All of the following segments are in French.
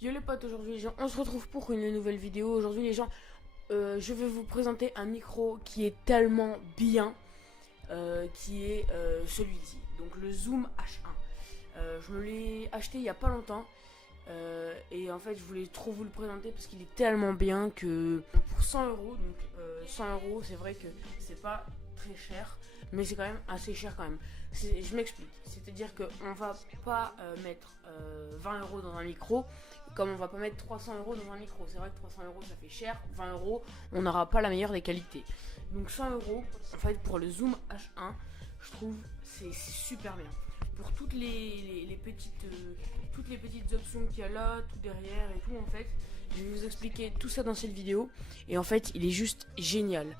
Yo les potes, aujourd'hui les gens, on se retrouve pour une nouvelle vidéo. Aujourd'hui les gens, je vais vous présenter un micro qui est tellement bien, qui est celui-ci, donc le Zoom H1. Je me l'ai acheté il y a pas longtemps. Et en fait je voulais trop vous le présenter parce qu'il est tellement bien que pour 100 euros, donc 100 euros c'est vrai que c'est pas très cher, mais c'est quand même assez cher quand même. Je m'explique, c'est-à-dire qu'on va pas mettre 20 euros dans un micro, comme on va pas mettre 300 euros dans un micro. C'est vrai que 300 euros ça fait cher, 20 euros on n'aura pas la meilleure des qualités. Donc 100 euros en fait pour le Zoom H1, je trouve c'est super bien. Pour toutes les petites options qu'il y a là, tout derrière et tout, en fait, je vais vous expliquer tout ça dans cette vidéo. Et en fait, il est juste génial.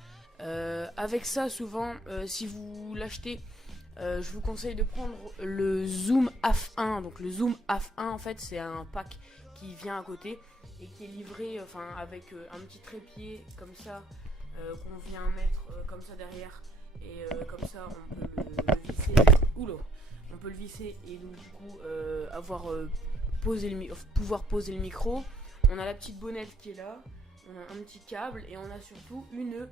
Avec ça, souvent, si vous l'achetez, je vous conseille de prendre le Zoom H1. Donc le Zoom H1, en fait, c'est un pack qui vient à côté et qui est livré, avec un petit trépied comme ça qu'on vient mettre comme ça derrière. Et comme ça, on peut le visser. Oula. On peut le visser et donc du coup pouvoir poser le micro. On a la petite bonnette qui est là, on a un petit câble et on a surtout une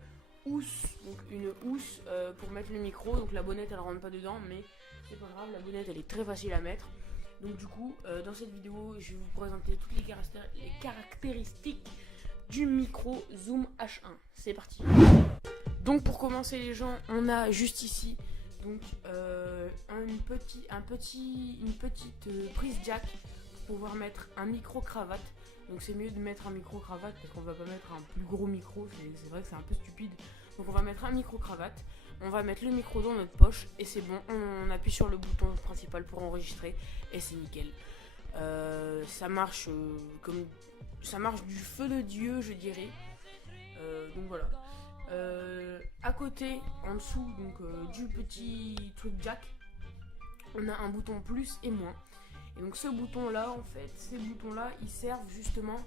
housse, donc une housse pour mettre le micro. Donc la bonnette elle rentre pas dedans, mais c'est pas grave, la bonnette elle est très facile à mettre. Donc du coup dans cette vidéo je vais vous présenter toutes les caractéristiques du micro Zoom H1. C'est parti. Donc pour commencer les gens, on a juste ici donc une petite prise jack pour pouvoir mettre un micro cravate. Donc c'est mieux de mettre un micro cravate parce qu'on va pas mettre un plus gros micro, c'est vrai que c'est un peu stupide. Donc on va mettre un micro cravate, on va mettre le micro dans notre poche et c'est bon, on appuie sur le bouton principal pour enregistrer et c'est nickel. Ça marche ça marche du feu de Dieu je dirais. Donc voilà. À côté, en dessous donc du petit truc jack, on a un bouton plus et moins. Et donc ce bouton là, en fait, ces boutons là, ils servent justement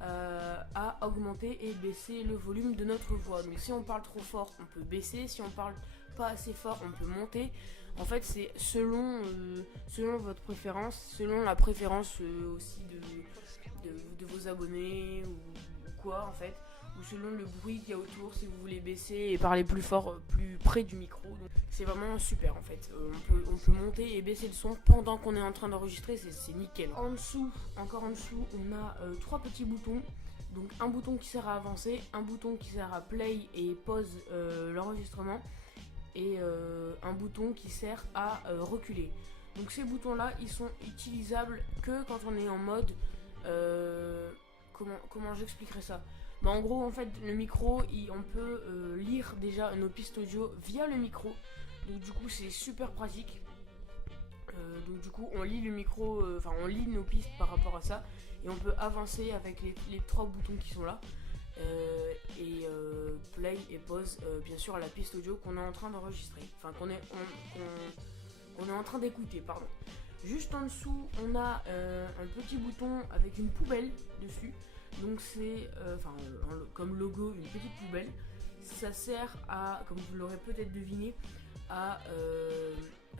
à augmenter et baisser le volume de notre voix. Donc si on parle trop fort, on peut baisser. Si on parle pas assez fort, on peut monter. En fait, c'est selon votre préférence, selon la préférence aussi de vos abonnés ou quoi en fait. Ou selon le bruit qu'il y a autour, si vous voulez baisser et parler plus fort, plus près du micro. C'est vraiment super en fait. On peut monter et baisser le son pendant qu'on est en train d'enregistrer, c'est nickel. En dessous, encore en dessous, on a 3 petits boutons. Donc un bouton qui sert à avancer, un bouton qui sert à play et pause l'enregistrement, et un bouton qui sert à reculer. Donc ces boutons là, ils sont utilisables que quand on est en mode... comment j'expliquerai ça? En gros en fait le micro on peut lire déjà nos pistes audio via le micro, donc du coup c'est super pratique. Donc du coup on lit le micro, on lit nos pistes par rapport à ça et on peut avancer avec les 3 boutons qui sont là et play et pause bien sûr la piste audio qu'on est en train d'enregistrer, qu'on est en train d'écouter, pardon. Juste en dessous on a un petit bouton avec une poubelle dessus. Donc c'est comme logo une petite poubelle. Ça sert à, comme vous l'aurez peut-être deviné, à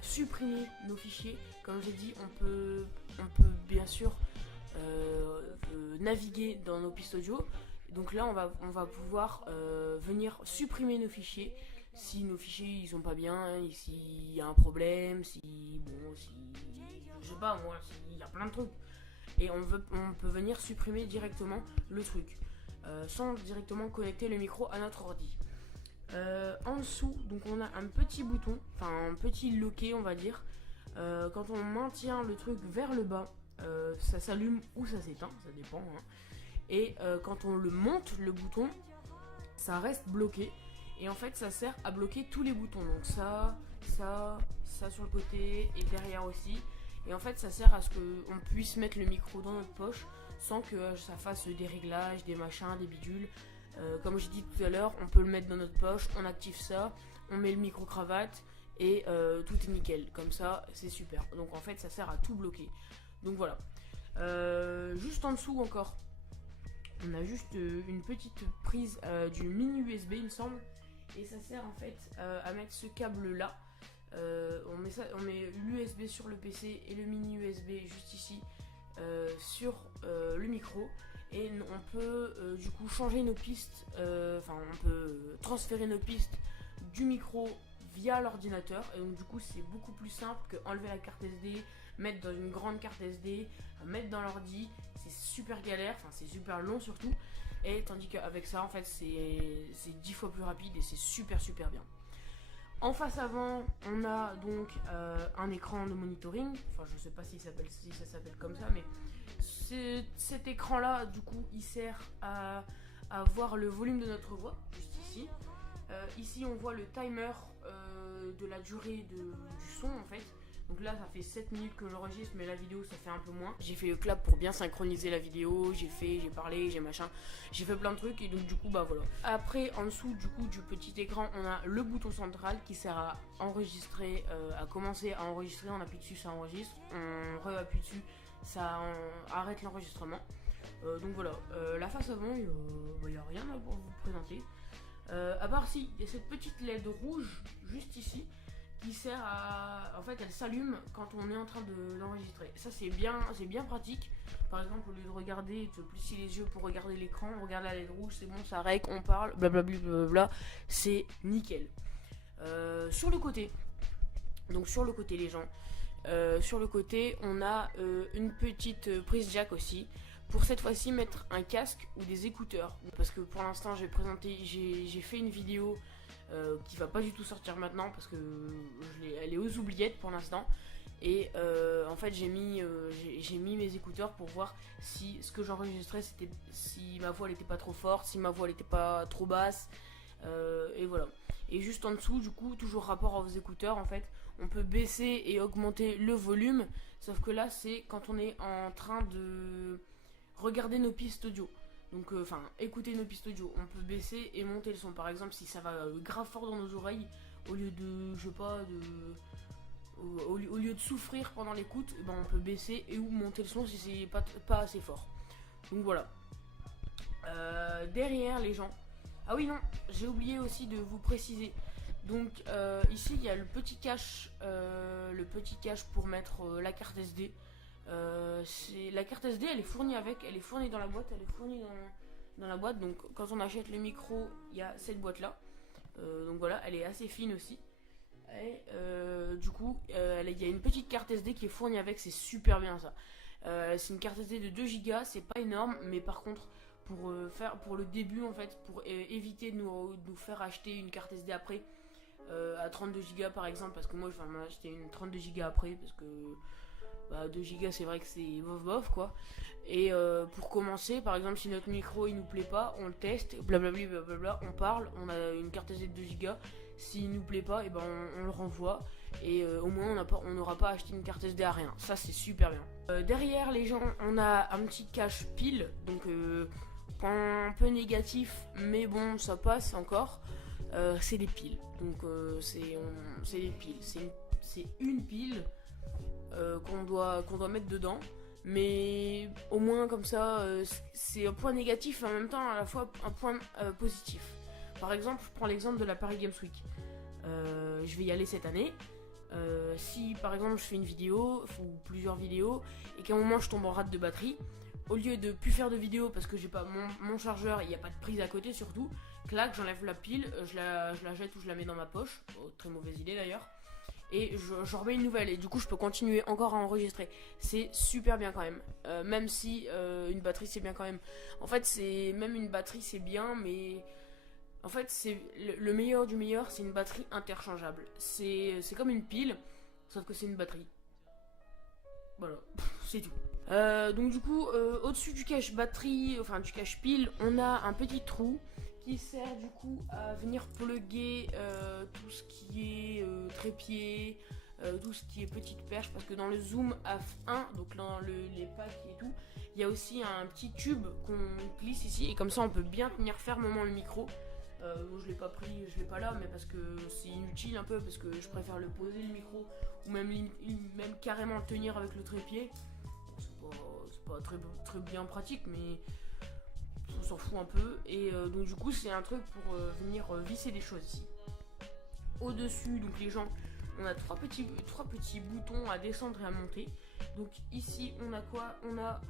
supprimer nos fichiers. Comme j'ai dit, on peut bien sûr naviguer dans nos pistes audio. Donc là on va pouvoir venir supprimer nos fichiers si nos fichiers ils sont pas bien, s'il y a un problème, si je sais pas moi, s'il y a plein de trucs. Et on peut venir supprimer directement le truc sans directement connecter le micro à notre ordi. En dessous, donc on a un petit bouton, un petit loquet on va dire. Quand on maintient le truc vers le bas, ça s'allume ou ça s'éteint, ça dépend. Hein. Et quand on le monte, le bouton, ça reste bloqué. Et en fait, ça sert à bloquer tous les boutons. Donc ça sur le côté et derrière aussi. Et en fait ça sert à ce qu'on puisse mettre le micro dans notre poche sans que ça fasse des réglages, des machins, des bidules. Comme j'ai dit tout à l'heure, on peut le mettre dans notre poche, on active ça, on met le micro cravate et tout est nickel. Comme ça c'est super. Donc en fait ça sert à tout bloquer. Donc voilà. Juste en dessous encore, on a juste une petite prise du mini USB il me semble. Et ça sert en fait à mettre ce câble là on met l'USB sur le PC et le mini USB juste ici sur le micro. Et on peut du coup changer nos pistes, on peut transférer nos pistes du micro via l'ordinateur. Et donc du coup c'est beaucoup plus simple que enlever la carte SD, mettre dans une grande carte SD, mettre dans l'ordi. C'est super galère, c'est super long surtout. Et tandis qu'avec ça en fait c'est 10 fois plus rapide et c'est super bien. En face avant, on a donc un écran de monitoring. Enfin, je sais pas si ça s'appelle comme ça, mais cet écran-là, du coup, il sert à voir le volume de notre voix, juste ici. Ici, on voit le timer de la durée du son, en fait. Donc là, ça fait 7 minutes que j'enregistre, mais la vidéo, ça fait un peu moins. J'ai fait le clap pour bien synchroniser la vidéo. J'ai parlé, j'ai machin. J'ai fait plein de trucs et donc du coup, bah voilà. Après, en dessous du coup du petit écran, on a le bouton central qui sert à enregistrer, à commencer à enregistrer. On appuie dessus, ça enregistre. On appuie dessus, ça arrête l'enregistrement. Donc voilà. La face avant, il n'y a rien à vous présenter. À part si, il y a cette petite LED rouge juste ici. Qui sert à... En fait, elle s'allume quand on est en train d'enregistrer. Ça, c'est bien pratique. Par exemple, au lieu de regarder, te plisser les yeux pour regarder l'écran, on regarde la LED rouge, c'est bon, ça rec, on parle, blablabla, c'est nickel. Sur le côté, donc sur le côté, les gens, sur le côté, on a une petite prise jack aussi. Pour cette fois-ci, mettre un casque ou des écouteurs. Parce que pour l'instant, j'ai fait une vidéo qui va pas du tout sortir maintenant parce que elle est aux oubliettes pour l'instant. Et en fait j'ai mis mes écouteurs pour voir si ce que j'enregistrais si ma voix elle était pas trop forte, si ma voix elle était pas trop basse, et voilà. Et juste en dessous du coup, toujours rapport aux écouteurs, en fait on peut baisser et augmenter le volume, sauf que là c'est quand on est en train de regarder nos pistes audio. Donc, écouter nos pistes audio, on peut baisser et monter le son. Par exemple, si ça va grave fort dans nos oreilles, au lieu de, je sais pas, au lieu de souffrir pendant l'écoute, ben, on peut baisser et ou monter le son si c'est pas assez fort. Donc voilà. Derrière les gens. Ah oui non, j'ai oublié aussi de vous préciser. Donc ici il y a le petit cache pour mettre la carte SD. La carte SD elle est fournie dans la boîte, dans la boîte. Donc quand on achète le micro, il y a cette boîte là. Donc voilà, elle est assez fine aussi. Et du coup, il y a une petite carte SD qui est fournie avec, c'est super bien ça. C'est une carte SD de 2 Go, c'est pas énorme, mais par contre, pour le début en fait, pour éviter de nous faire acheter une carte SD après, à 32 Go par exemple, parce que moi je vais m'en acheter une 32 Go après, parce que 2 Go c'est vrai que c'est bof quoi. Et pour commencer, par exemple, si notre micro il nous plaît pas, on le teste, blablabla, on parle, on a une carte SD de 2 Go. S'il nous plaît pas, et ben on le renvoie. Et au moins on n'aura pas acheté une carte SD à rien. Ça c'est super bien. Derrière les gens, on a un petit cache pile. Donc un peu négatif, mais bon ça passe encore. C'est des piles. Donc c'est des piles. C'est une pile qu'on doit mettre dedans. Mais au moins comme ça, c'est un point négatif et en même temps à la fois un point positif. Par exemple, je prends l'exemple de la Paris Games Week. Je vais y aller cette année. Si par exemple je fais une vidéo ou plusieurs vidéos et qu'à un moment je tombe en rate de batterie, au lieu de plus faire de vidéos parce que j'ai pas mon chargeur, il n'y a pas de prise à côté surtout, clac, j'enlève la pile, je la jette ou je la mets dans ma poche. Très mauvaise idée d'ailleurs. Et je remets une nouvelle et du coup je peux continuer encore à enregistrer. C'est super bien quand même. Même si une batterie c'est bien quand même. En fait même une batterie c'est bien, mais en fait c'est le meilleur du meilleur, c'est une batterie interchangeable. C'est comme une pile, sauf que c'est une batterie. Voilà, c'est tout. Donc du coup au-dessus du cache batterie, enfin du cache pile, on a un petit trou qui sert du coup à venir plugger tout ce qui est trépied, tout ce qui est petite perche, parce que dans le Zoom F1, donc dans les packs et tout, il y a aussi un petit tube qu'on glisse ici et comme ça on peut bien tenir fermement le micro. Je l'ai pas pris, je l'ai pas là, mais parce que c'est inutile un peu, parce que je préfère le poser le micro ou même carrément le tenir avec le trépied. Bon, c'est pas très bien pratique, mais on s'en fout un peu. Et donc du coup c'est un truc pour venir visser des choses ici. Au dessus, donc les gens, on a trois petits boutons à descendre et à monter. Donc ici on a quoi? On a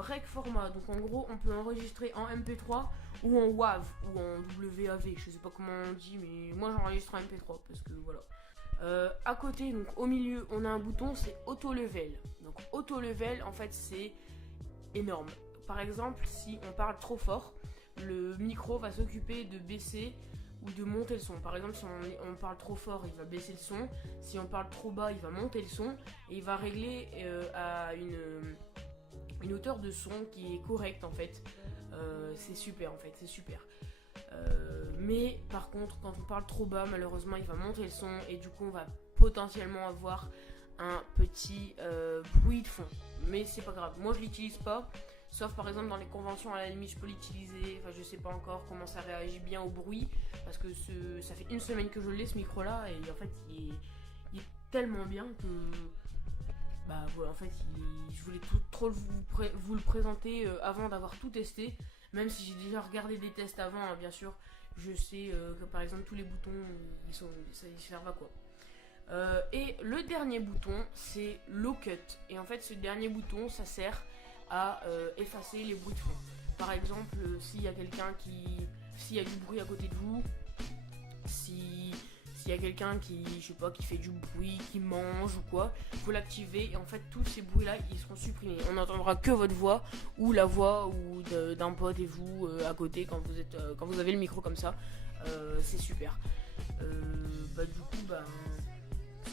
rec format, donc en gros on peut enregistrer en MP3 ou en WAV ou en WAV, je sais pas comment on dit, mais moi j'enregistre en MP3 parce que voilà. À côté, donc au milieu, on a un bouton, c'est auto level. Donc auto level, en fait, c'est énorme. Par exemple, si on parle trop fort, le micro va s'occuper de baisser ou de monter le son. Par exemple, si on parle trop fort, il va baisser le son. Si on parle trop bas, il va monter le son et il va régler à une hauteur de son qui est correcte en fait. C'est super en fait, c'est super. Mais par contre, quand on parle trop bas, malheureusement, il va monter le son et du coup, on va potentiellement avoir un petit bruit de fond. Mais c'est pas grave. Moi, je l'utilise pas. Sauf par exemple dans les conventions, à la limite, je peux l'utiliser. Enfin, je sais pas encore comment ça réagit bien au bruit. Parce que ça fait une semaine que je l'ai, ce micro-là. Et en fait, il est tellement bien que. Bah voilà, en fait, je voulais trop vous le présenter avant d'avoir tout testé. Même si j'ai déjà regardé des tests avant, hein, bien sûr, je sais que par exemple tous les boutons, ça servent à quoi. Et le dernier bouton, c'est Low Cut. Et en fait, ce dernier bouton, ça sert à effacer les bruits de fond. Par exemple, s'il y a du bruit à côté de vous, s'il y a quelqu'un qui fait du bruit, qui mange ou quoi, faut l'activer et en fait tous ces bruits là ils seront supprimés. On n'entendra que votre voix ou la voix ou d'un pote et vous à côté quand vous avez le micro comme ça. C'est super. Du coup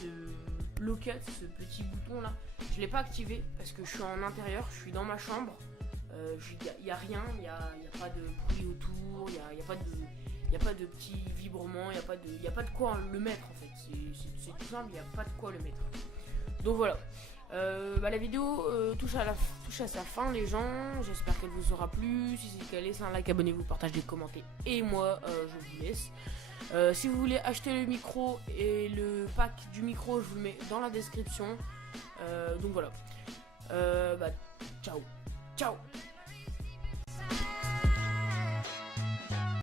ce Low Cut, ce petit bouton là, je l'ai pas activé parce que je suis en intérieur, je suis dans ma chambre. Il n'y a rien, il n'y a pas de bruit autour, il n'y a pas de petits vibrements, il n'y a pas de quoi le mettre en fait. C'est tout simple, il n'y a pas de quoi le mettre. Donc voilà. La vidéo touche à sa fin les gens. J'espère qu'elle vous aura plu. Si c'est le cas, laissez un like, abonnez-vous, partagez, commentez. Et moi je vous laisse. Si vous voulez acheter le micro et le pack du micro, je vous le mets dans la description. Donc voilà. Ciao. Ciao.